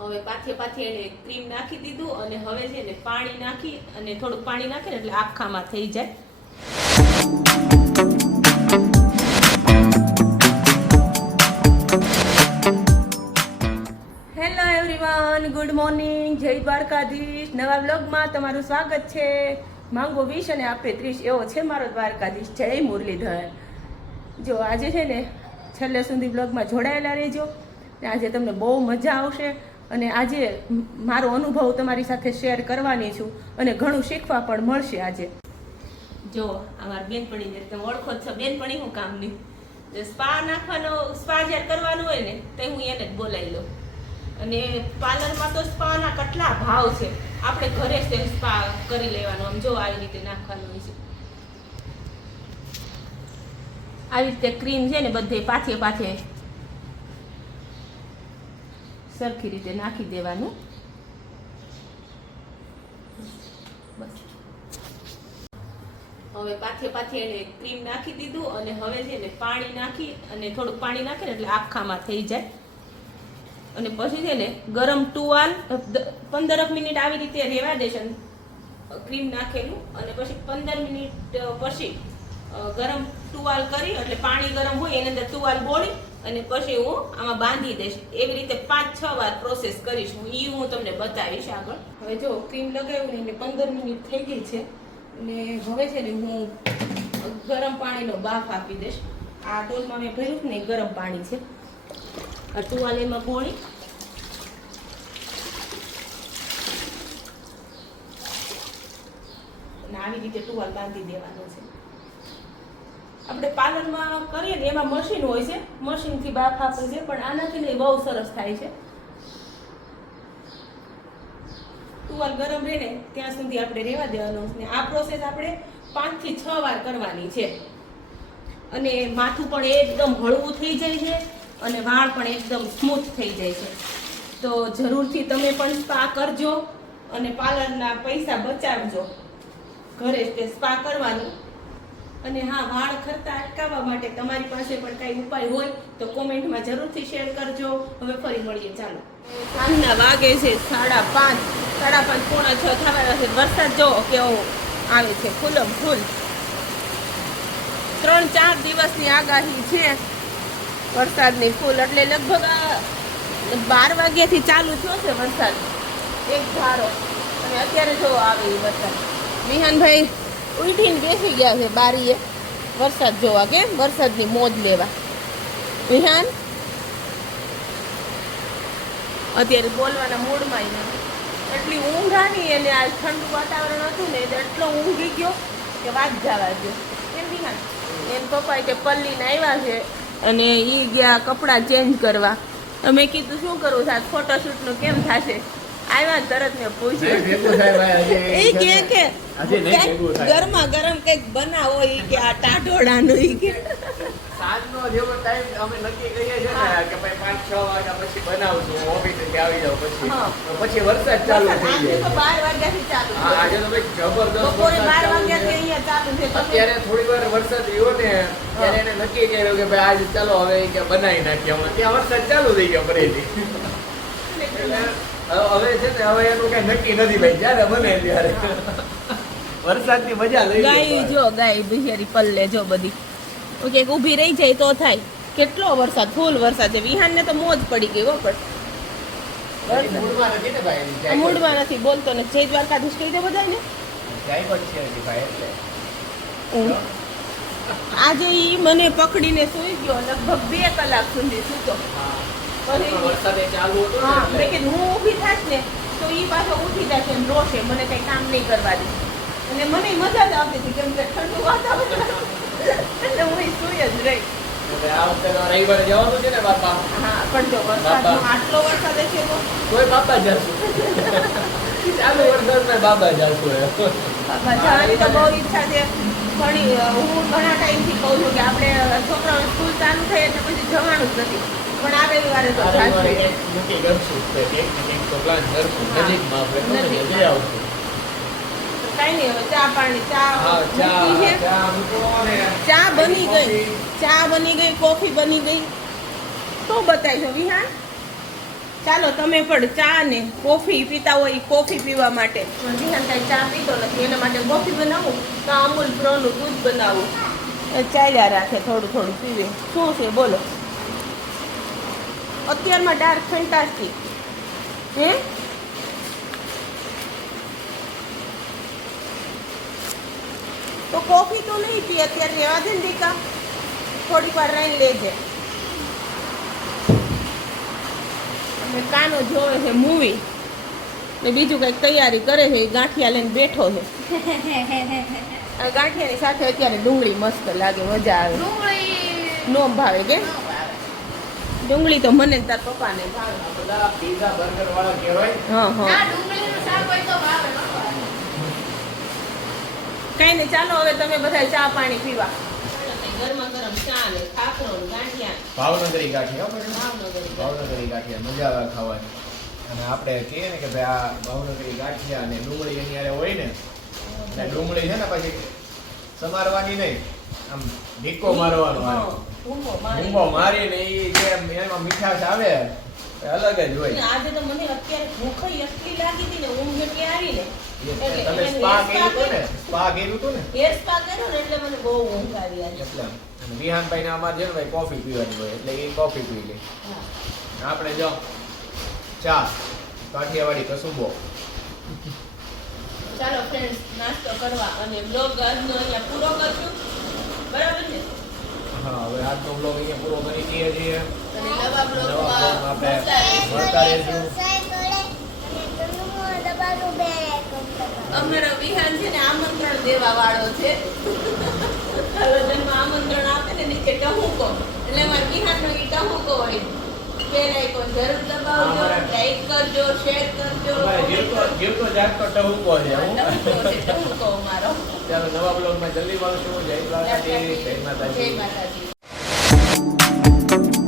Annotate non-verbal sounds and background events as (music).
હવે પાથે પાથે એને ક્રીમ નાખી દીધું અને હવે છે ને પાણી નાખી અને થોડુંક પાણી નાખે એટલે આખામાં થઈ જાય. હેલો એવરીવન ગુડ મોર્નિંગ જય દ્વારકાધીશ. નવા બ્લોગમાં તમારું સ્વાગત છે. માંગો વીસ અને આપે ત્રીસ એવો છે મારો દ્વારકાધીશ. જય મુરલીધર. જો આજે છે ને છેલ્લે સુધી બ્લોગમાં જોડાયેલા રહેજો. આજે તમને બહુ મજા આવશે. અને આજે મારો અનુભવ તમારી સાથે શેર કરવાની છું અને ઘણું શીખવા પણ મળશે આજે. જો અમારી બેનપણીને તમે ઓળખો જ છો. બેનપણી હું કામની? જે સ્પા નાખવાનો, સ્પા જ્યારે કરવાનું હોય ને, તો હું એને જ બોલાવી લઉં. અને પાર્લરમાં તો સ્પાના કેટલા ભાવ છે. આપણે ઘરે જ સ્પા કરી લેવાનું. આમ જો આવી રીતે નાખવાનું હોય છે. આવી રીતે ક્રીમ છે ને, બધે પાથે પાથે સરખી રીતે નાખી દેવાનું? હવે પાથે પાથે એને ક્રીમ નાખી દીધું અને હવે છે ને પાણી નાખી અને થોડુંક પાણી નાખે ને એટલે આખામાં થઈ જાય. અને પછી છે ને ગરમ ટુવાલ પંદરક મિનિટ આવી રીતે રહેવા દેશે ક્રીમ નાખેલું અને પછી પંદર મિનિટ પછી ગરમ ટુવાલ કરી, એટલે પાણી ગરમ હોય, એની અંદર ટુવાલ બોળી અને પછી હું આમાં બાંધી દઈશ. એવી રીતે પાંચ, છ વાર પ્રોસેસ કરીશ. હું એ હું તમને બતાવીશ આગળ. હવે જો ક્રીમ લગાવ્યું ને એટલે પંદર મિનિટ થઈ ગઈ છે. અને હવે છે ને હું ગરમ પાણીનો બાફ આપી દઈશ. આ ટોલમાં મેં ભર્યું ને ગરમ પાણી છે. આ ટુવાલ એમાં ગોળી. આવી રીતે ટુવાલ બાંધી દેવાનો છે. આપણે પાર્લરમાં કરીએ ને એમાં મશીન હોય છે. મશીનથી બાફ આપે છે, પણ આનાથી નહીં, બહુ સરસ થાય છે. તુવાલ ગરમ રહે ને, ત્યાં સુધી આપણે રહેવા દેવાનું. ને આ પ્રોસેસ આપણે પાંચથી છ વાર કરવાની છે. અને માથું પણ એકદમ હળવું થઈ જાય છે અને વાળ પણ એકદમ સ્મૂથ થઈ જાય છે. તો જરૂરથી તમે પણ સ્પા કરજો અને પાર્લરના પૈસા બચાવજો. ઘરે તે સ્પા કરવાનું. અને હા, વાળ ખરતા અટકાવવા માટે તમારી પાસે પણ કાંઈ ઉપાય હોય તો કોમેન્ટમાં જરૂરથી શેર કરજો. હવે ફરી મળીએ. ચાલો. સાંજના વાગે છે સાડા પાંચ. સાડા પાંચ પોણા છ થવાના છે. વરસાદ જો કેવો આવે છે. ફૂલમ ફૂલ ત્રણ ચાર દિવસની આગાહી છે વરસાદની ફૂલ. એટલે લગભગ બાર વાગ્યાથી ચાલુ થયો વરસાદ. એક ધારો. અને અત્યારે જો આવે એ વરસાદ. વિહાનભાઈ ઉઠીને બેસી ગયા છે બારીએ. વરસાદ જોવા કે વરસાદની મોજ લેવા. વિહાન? અત્યારે બોલવાના મૂડમાં એટલી ઊંઘ આવી અને આ ઠંડુ વાતાવરણ હતું ને એટલે એટલો ઊંઘી ગયો કે વાત જવા દો કેમ વિહાન? એમ પપ્પા કે પલ્લીને આવ્યા છે અને એ ગયા કપડાં ચેન્જ કરવા. મેં કીધું શું કરું છે ફોટોશૂટનું કેમ થશે? આવ્યા તરત મેં પૂછ્યું. એ કે કે ગરમા ગરમ કંઈક બનાવો ઈ કે આ ટાઢોળાનું ઈ કે. સાંજનો જેવો અમે નક્કી કરીએ છીએ ને કે ભાઈ પાંચ છ વાગ્યા પછી બનાવશું આવી જાવ પછી. પછી વરસાદ ચાલુ થઈ જાય. બાર વાગ્યાથી ચાલુ હા, આજે તો ભાઈ જબરદસ્ત બપોરે બાર વાગ્યાથી અહીંયા ચાલુ છે. અત્યારે થોડી વાર વરસાદ રહ્યો ને ત્યારે એને નક્કી કર્યું કે ભાઈ આજે ચાલો હવે કે બનાવી નાખીએ. અમે ત્યાં વરસાદ ચાલુ થઈ ગયો ફરીથી હવે હવે છે ને હવે એનું કઈ નક્કી નથી ભાઈ. જ્યારે બને ત્યારે. વરસાદની મજા લઈ ગાય જો ગાય બિચારી પલ્લે જો બધી. ઓકે ઊભી રહી જાય તો થાય. કેટલો વરસાદ ફૂલ વરસાદ છે. વિહાનને તો મોજ પડી ગઈ પણ. મૂડમાં નથી ને બોલતો ને. જય દ્વારકાધીશ કહી દે એટલે. હું. આજે ઈ મને પકડીને સુઈ ગયો લગભગ બે કલાક સુધી સૂતો. મેં કીધું હું ઊભી થાશ ને તો ઈ પાછો ઉઠી જશે ને રોશે મને કઈ કામ નહીં કરવા દે. અને મને મજા જ આવતી હતી કેમ કે ઠંડુ વાતાવરણ. એટલે હું ઈ જ રહી. રવિવારે જવાનું છે ને બાપા? હા પણ જો વરસાદ આટલો વરસાદ છે તો? કોઈ બાપા જશું. ચાલુ વરસાદમાં બાબા જશું એમ. જવાની તો બહુ ઈચ્છા છે. ઘણી હું ઘણા ટાઈમથી કહું છું કે આપણે છોકરાઓ સ્કૂલ ચાલુ થાય એટલે પછી જવાનું જ નથી. પણ આ રવિવારે તો જાશું. નક્કી કરશું. કંઈક તો plan કરશું. નજીકમાં આપણે ગમે નજીક. ત્યાં જઈ આવશું. કાંઈ નહીં હવે ચા પાણી ચા ચા છે. બની ગઈ. ચા બની ગઈ કોફી બની ગઈ. તો બતાવીશો વિહાન. ચાલો તમે પણ ચા ને કોફી પીતા હોય કોફી પીવા માટે. પણ વિહાન ચા પીતો નથી એના માટે કોફી બનાવું તો અમૂલ પ્રોનું દૂધ બનાવું. ચાલ્યા રાખે થોડું થોડું પીવે. શું છે બોલો. અત્યારમાં ડાર્ક ફેન્ટાસ્ટિક હે? તો કોફી તો નહીં પી અત્યારે રહેવા દે ને દીકા. થોડીક વાર રહીને લેજે. કાનો જોવે છે મૂવી ને બીજું કંઈક તૈયારી કરે છે એ ગાંઠિયા લઈને બેઠો છે. (laughs) આ ગાંઠિયાની સાથે અત્યારે ડુંગળી મસ્ત લાગે મજા આવે. ડુંગળી નો ભાવે કે? ડુંગળી તો મને ને તાર પપ્પાને ના. કઈ નહીં ચાલો હવે તમે બધા ચા પાણી પીવા. ગરમા ગરમ ચા ને ખાખરો ગાંઠિયા. ભાવનગરી ગાંઠિયા ભાવનગરી ભાવનગરી ગાંઠિયા મજા આવે ખાવાની. અને આપણે કહીએ ને કે ભાઈ આ ભાવનગરી ગાંઠિયા અને ડુંગળી એની હારે હોય ને એટલે ડુંગળી છે ને પછી સમારવાની નહીં. આમ ઢીકો મારવાનો ઊંઘો મારીને. એ જે એમ મીઠાશ આવે અલગ જ હોય. આજે તો મને અત્યારે ભૂખ એટલી લાગી હતી ને ઊંઘ એટલી આવી ને. એટલે તમે સ્પા કર્યું હતું ને? સ્પા કર્યું હતું ને? હેર સ્પા કર્યો ને એટલે મને બહુ ઊંઘ આવી આજે. એટલે આમ. ને અમારે છે ને ભાઈ કોફી પીવાની હોય એટલે એ કોફી પી લે. આપણે જો ચા કાઠિયાવાડી કસુંબો. ચાલો ફ્રેન્ડ્સ નાસ્તો કરવા અને બ્લોગ આજનો અહીંયા પૂરો હવે આજનો બ્લોગ અહીંયા પૂરો કરી દઈએ છીએ. આપણે મળતા રહેશું અમારો વિહાન છે ને આમંત્રણ દેવા વાળો છે લગ્નમાં આમંત્રણ આપે ને નીચે ટહુકો. એટલે અમારા વિહાનનો ઈ ટહુકો હોય. આઇકોન જરૂર દબાવજો લાઈક કરજો શેર કરજો જીવતો જીવતો જાગતો ટહુકો છે હું. ટહુકો અમારો. ચાલો નવા બ્લોગમાં જલ્દી મળશું. જય દ્વારકાધીશ જય માતાજી. જય માતાજી. Thank you.